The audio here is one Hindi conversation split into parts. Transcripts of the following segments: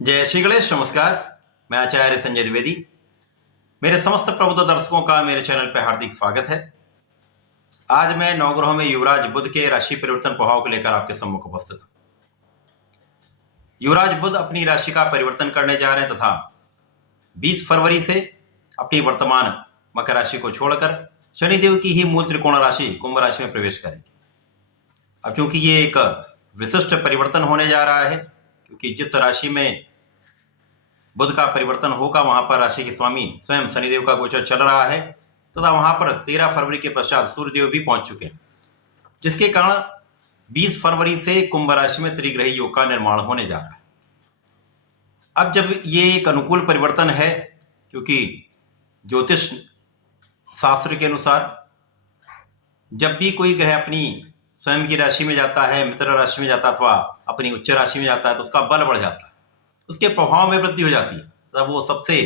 जय श्री गणेश। नमस्कार, मैं आचार्य संजय द्विवेदी। मेरे समस्त प्रबुद्ध दर्शकों का मेरे चैनल पर हार्दिक स्वागत है। आज मैं नवग्रहों में युवराज बुध के राशि परिवर्तन प्रभाव को लेकर आपके सम्मुख उपस्थित हूं। युवराज बुध अपनी राशि का परिवर्तन करने जा रहे हैं तथा 20 फरवरी से अपनी वर्तमान मकर राशि को छोड़कर शनिदेव की ही मूल त्रिकोण राशि कुंभ राशि में प्रवेश करेंगे। अब क्योंकि ये एक विशिष्ट परिवर्तन होने जा रहा है, क्योंकि जिस राशि में बुध का परिवर्तन होगा वहां पर राशि के स्वामी स्वयं शनिदेव का गोचर चल रहा है तथा वहां पर 13 फरवरी के पश्चात सूर्यदेव भी पहुंच चुके हैं, जिसके कारण 20 फरवरी से कुंभ राशि में त्रिग्रही योग का निर्माण होने जा रहा है। अब जब ये एक अनुकूल परिवर्तन है, क्योंकि ज्योतिष शास्त्र के अनुसार जब भी कोई ग्रह अपनी स्वयं की राशि में जाता है, मित्र राशि में जाता है अथवा अपनी उच्च राशि में जाता है, तो उसका बल बढ़ जाता है, उसके प्रभाव में वृद्धि हो जाती है, तब वो सबसे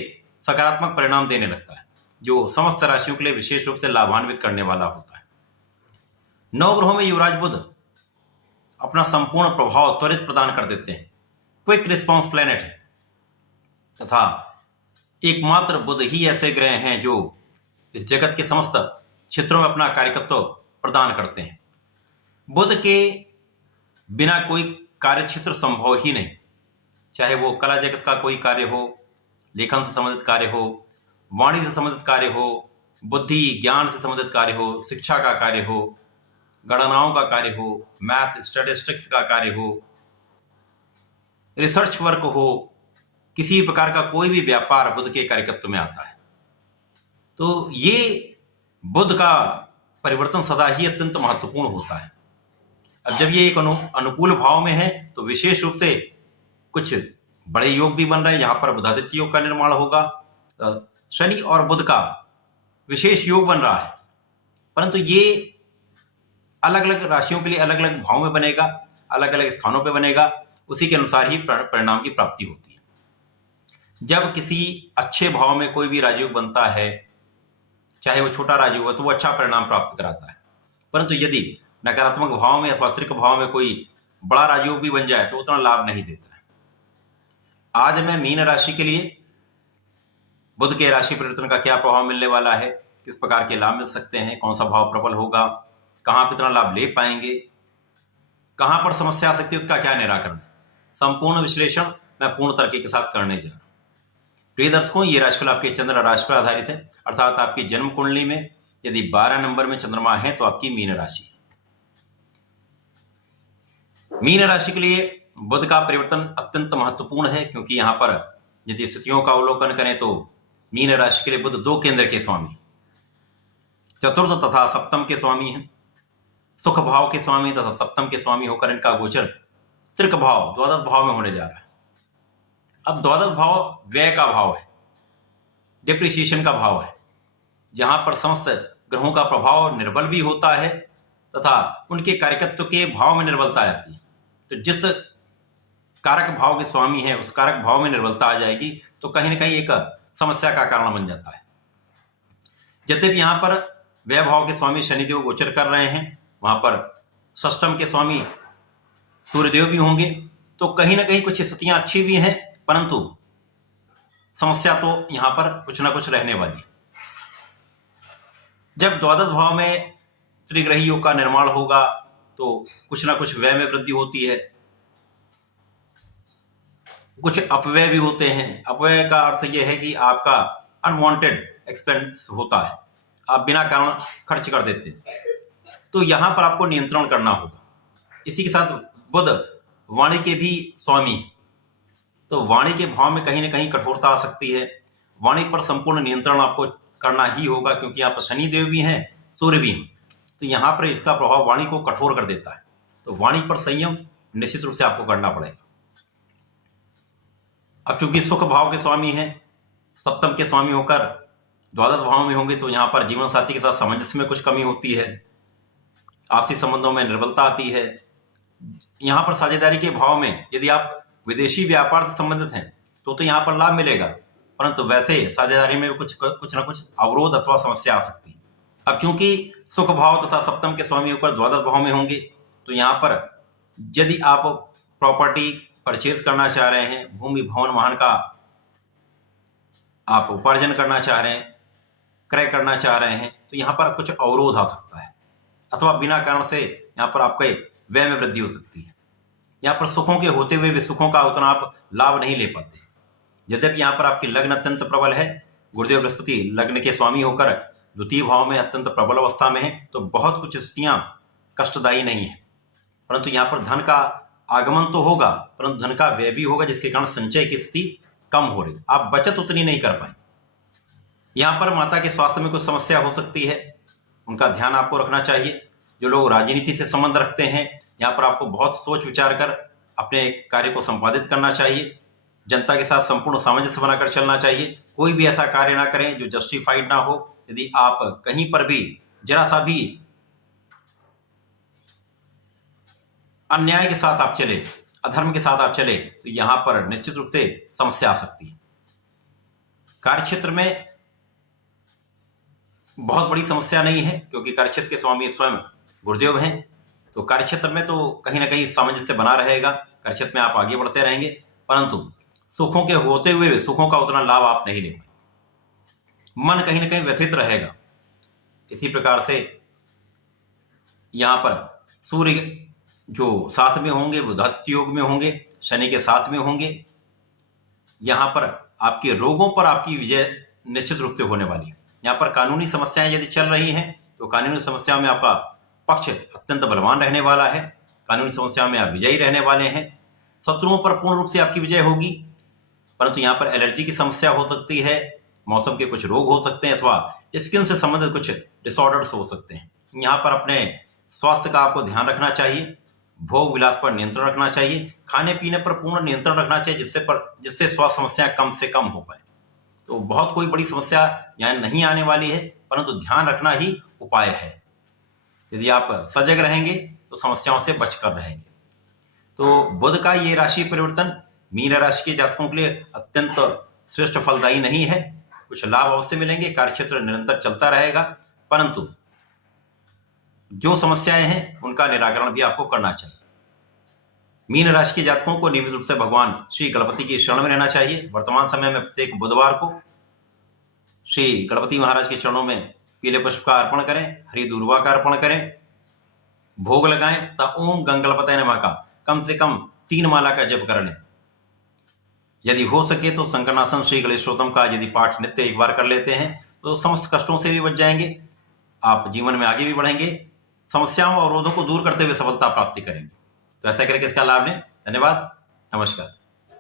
सकारात्मक परिणाम देने लगता है, जो समस्त राशियों के लिए विशेष रूप से लाभान्वित करने वाला होता है। नौ ग्रहों में युवराज बुध अपना संपूर्ण प्रभाव त्वरित प्रदान कर देते हैं। क्विक रिस्पॉन्स प्लैनेट है तथा एकमात्र बुध ही ऐसे ग्रह हैं जो इस जगत के समस्त क्षेत्रों में अपना कार्यकर्तृत्व प्रदान करते हैं। बुध के बिना कोई कार्य क्षेत्र संभव ही नहीं, चाहे वो कला जगत का कोई कार्य हो, लेखन से संबंधित कार्य हो, वाणी से संबंधित कार्य हो, बुद्धि ज्ञान से संबंधित कार्य हो, शिक्षा का कार्य हो, गणनाओं का कार्य हो, मैथ स्टैटिस्टिक्स का कार्य हो, रिसर्च वर्क हो, किसी प्रकार का कोई भी व्यापार बुध के कार्यकर्तृत्व में आता है। तो ये बुध का परिवर्तन सदा ही अत्यंत महत्वपूर्ण होता है। अब जब ये एक अनुकूल भाव में है तो विशेष रूप से कुछ बड़े योग भी बन रहे हैं। यहाँ पर बुधादित्य योग का निर्माण होगा, शनि और बुध का विशेष योग बन रहा है, परंतु ये अलग अलग राशियों के लिए अलग अलग भाव में बनेगा, अलग अलग स्थानों पे बनेगा, उसी के अनुसार ही परिणाम की प्राप्ति होती है। जब किसी अच्छे भाव में कोई भी राजयोग बनता है, चाहे वो छोटा राजयोग हो, तो वो अच्छा परिणाम प्राप्त कराता है, परंतु यदि नकारात्मक भाव में अथवा त्रिक भाव में कोई बड़ा राजयोग भी बन जाए तो उतना लाभ नहीं देता है। आज मैं मीन राशि के लिए बुध के राशि परिवर्तन का क्या प्रभाव मिलने वाला है, किस प्रकार के लाभ मिल सकते हैं, कौन सा भाव प्रबल होगा, कहां कितना लाभ ले पाएंगे, कहां पर समस्या आ सकती है, उसका क्या निराकरण, संपूर्ण विश्लेषण मैं पूर्ण तरीके के साथ करने जा रहा हूं। प्रिय दर्शकों, ये राशिफल आपके चंद्र राशि पर आधारित है, अर्थात आपकी जन्म कुंडली में यदि 12 नंबर में चंद्रमा है तो आपकी मीन राशि। मीन राशि के लिए बुध का परिवर्तन अत्यंत महत्वपूर्ण है, क्योंकि यहां पर यदि स्थितियों का अवलोकन करें तो मीन राशि के लिए बुध 2 केंद्र के स्वामी, चतुर्थ तथा सप्तम के स्वामी हैं, सुख भाव के स्वामी तथा सप्तम के स्वामी होकर इनका गोचर त्रिक भाव द्वादश भाव में होने जा रहा है। अब द्वादश भाव व्यय का भाव है, डिप्रिसिएशन का भाव है, जहां पर समस्त ग्रहों का प्रभाव निर्बल भी होता है तथा उनके कार्यकत्व के भाव में निर्बलता आती है। तो जिस कारक भाव के स्वामी है उस कारक भाव में निर्बलता आ जाएगी तो कहीं ना कहीं एक समस्या का कारण बन जाता है। यद्यपि यहां पर व्यय भाव के स्वामी शनिदेव गोचर कर रहे हैं, वहां पर षष्टम के स्वामी सूर्यदेव भी होंगे, तो कहीं ना कहीं कुछ स्थितियां अच्छी भी हैं, परंतु समस्या तो यहां पर कुछ ना कुछ रहने वाली। जब द्वादश भाव में त्रिग्रही योग का निर्माण होगा तो कुछ ना कुछ व्यय में वृद्धि होती है, कुछ अपव्यय भी होते हैं। अपव्यय का अर्थ यह है कि आपका अनवांटेड एक्सपेंस होता है, आप बिना कारण खर्च कर देते हैं, तो यहां पर आपको नियंत्रण करना होगा। इसी के साथ बुध वाणी के भी स्वामी, तो वाणी के भाव में कहीं ना कहीं कठोरता आ सकती है। वाणी पर संपूर्ण नियंत्रण आपको करना ही होगा, क्योंकि यहाँ पर शनिदेव भी हैं, सूर्य भी हैं, तो यहाँ पर इसका प्रभाव वाणी को कठोर कर देता है। तो वाणी पर संयम निश्चित रूप से आपको करना पड़ेगा। अब चूंकि सुख भाव के स्वामी हैं, सप्तम के स्वामी होकर द्वादश भाव में होंगे, तो यहाँ पर जीवन साथी के साथ सामंजस्य में कुछ कमी होती है, आपसी संबंधों में निर्बलता आती है। यहाँ पर साझेदारी के भाव में यदि आप विदेशी व्यापार से संबंधित हैं तो यहाँ पर लाभ मिलेगा, परंतु वैसे साझेदारी में कुछ ना कुछ अवरोध अथवा समस्या आ सकती है। अब चूंकि सुख भाव तथा सप्तम के स्वामी होकर द्वादश भाव में होंगे, तो यहाँ पर यदि आप प्रॉपर्टी परचेज करना चाह रहे हैं, भूमि भवन वाहन का आप उपार्जन करना चाह रहे हैं, क्रय करना चाह रहे हैं, तो यहाँ पर कुछ अवरोध आ सकता है, अथवा बिना कारण से यहाँ पर आपके व्यय में वृद्धि हो सकती है। यहाँ पर सुखों के होते हुए भी सुखों का उतना आप लाभ नहीं ले पाते। यद्यपि यहाँ पर आपकी लग्न अत्यंत प्रबल है, गुरुदेव बृहस्पति लग्न के स्वामी होकर द्वितीय भाव में अत्यंत प्रबल अवस्था में है, तो बहुत कुछ स्थितियां कष्टदायी नहीं है, परंतु यहाँ पर धन का आगमन तो होगा, परंतु धन का व्यय भी होगा, जिसके कारण संचय की स्थिति कम हो रही, आप बचत उतनी नहीं कर पाए। यहाँ पर माता के स्वास्थ्य में कुछ समस्या हो सकती है, उनका ध्यान आपको रखना चाहिए। जो लोग राजनीति से संबंध रखते हैं, यहाँ पर आपको बहुत सोच विचार कर अपने कार्य को संपादित करना चाहिए। जनता के साथ संपूर्ण सामंजस्य बनाकर चलना चाहिए। कोई भी ऐसा कार्य ना करें जो जस्टिफाइड ना हो। यदि आप कहीं पर भी जरा सा भी अन्याय के साथ आप चले, अधर्म के साथ आप चले, तो यहां पर निश्चित रूप से समस्या आ सकती है। कार्यक्षेत्र में बहुत बड़ी समस्या नहीं है, क्योंकि कार्यक्षेत्र के स्वामी स्वयं गुरुदेव हैं, तो कार्यक्षेत्र में तो कहीं ना कहीं सामंजस्य बना रहेगा। कार्यक्षेत्र में आप आगे बढ़ते रहेंगे, परंतु सुखों के होते हुए सुखों का उतना लाभ आप नहीं ले पाए, मन कहीं ना कहीं व्यथित रहेगा। इसी प्रकार से यहां पर सूर्य जो साथ में होंगे वो धातु योग में होंगे, शनि के साथ में होंगे। यहां पर आपके रोगों पर आपकी विजय निश्चित रूप से होने वाली है। यहाँ पर कानूनी समस्याएं यदि चल रही हैं तो कानूनी समस्याओं में आपका पक्ष अत्यंत बलवान रहने वाला है, कानूनी समस्याओं में आप विजयी रहने वाले हैं। शत्रुओं पर पूर्ण रूप से आपकी विजय होगी, परंतु यहाँ पर एलर्जी की समस्या हो सकती है, मौसम के कुछ रोग हो सकते हैं, अथवा स्किन से संबंधित कुछ डिसऑर्डर्स हो सकते हैं। यहाँ पर अपने स्वास्थ्य का आपको ध्यान रखना चाहिए, भोग विलास पर नियंत्रण रखना चाहिए, खाने पीने पर पूर्ण नियंत्रण रखना चाहिए, जिससे स्वास्थ्य समस्याएं कम से कम हो पाए। तो बहुत कोई बड़ी समस्या यहाँ नहीं आने वाली है, परंतु ध्यान रखना ही उपाय है। यदि आप सजग रहेंगे तो समस्याओं से बचकर रहेंगे। तो बुध का ये राशि परिवर्तन मीन राशि के जातकों के लिए अत्यंत श्रेष्ठ फलदायी नहीं है। कुछ लाभ अवश्य मिलेंगे, कार्यक्षेत्र निरंतर चलता रहेगा, परंतु जो समस्याएं हैं उनका निराकरण भी आपको करना चाहिए। मीन राशि के जातकों को नियमित रूप से भगवान श्री गणपति की शरण में रहना चाहिए। वर्तमान समय में प्रत्येक बुधवार को श्री गणपति महाराज के चरणों में पीले पुष्प का अर्पण करें, हरी दूर्वा का अर्पण करें, भोग लगाएं तथा ओम गंगणपतये नमः का कम से कम 3 माला का जप कर लें। यदि हो सके तो संकर्णासन श्री गणेशोत्तम का यदि पाठ नित्य एक बार कर लेते हैं तो समस्त कष्टों से भी बच जाएंगे, आप जीवन में आगे भी बढ़ेंगे, समस्याओं और अवरोधों को दूर करते हुए सफलता प्राप्ति करेंगे। तो ऐसा करके इसका लाभ लें। धन्यवाद, नमस्कार।